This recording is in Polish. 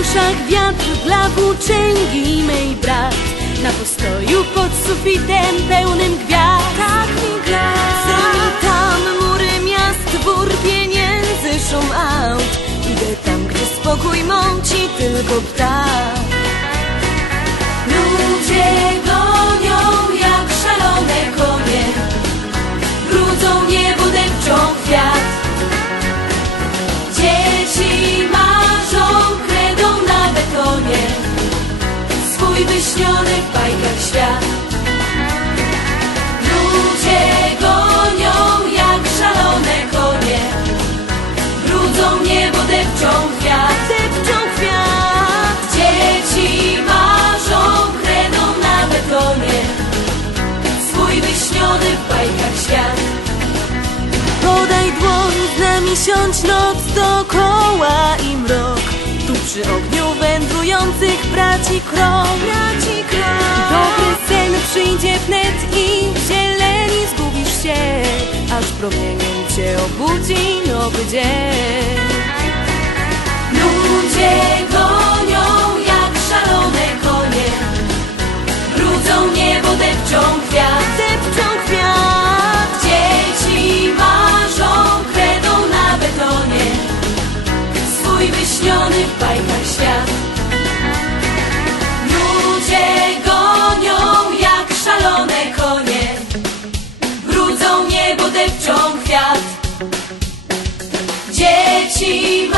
uszach wiatr dla włóczęgi mej brak Na postoju pod sufitem pełnym gwiazd. Tak mi gra. Zamitam mury miast, wór pieniędzy, szum aut. Idę tam, gdzie spokój mąci tylko ptak wyśniony w bajkach świat. Ludzie gonią jak szalone konie. Brudzą niebo, depczą kwiat Depczą kwiat. Dzieci marzą, kredą na betonie. Swój wyśniony w bajkach świat. Podaj dłoń, z nami siądź noc dookoła braci Kro. Braci Kro. Dobry sen przyjdzie wnet i w zieleni zgubisz się, aż promieniem cię obudzi nowy dzień. Ludzie gonią jak szalone konie, brudzą niebo, depczą kwiat. Depczą she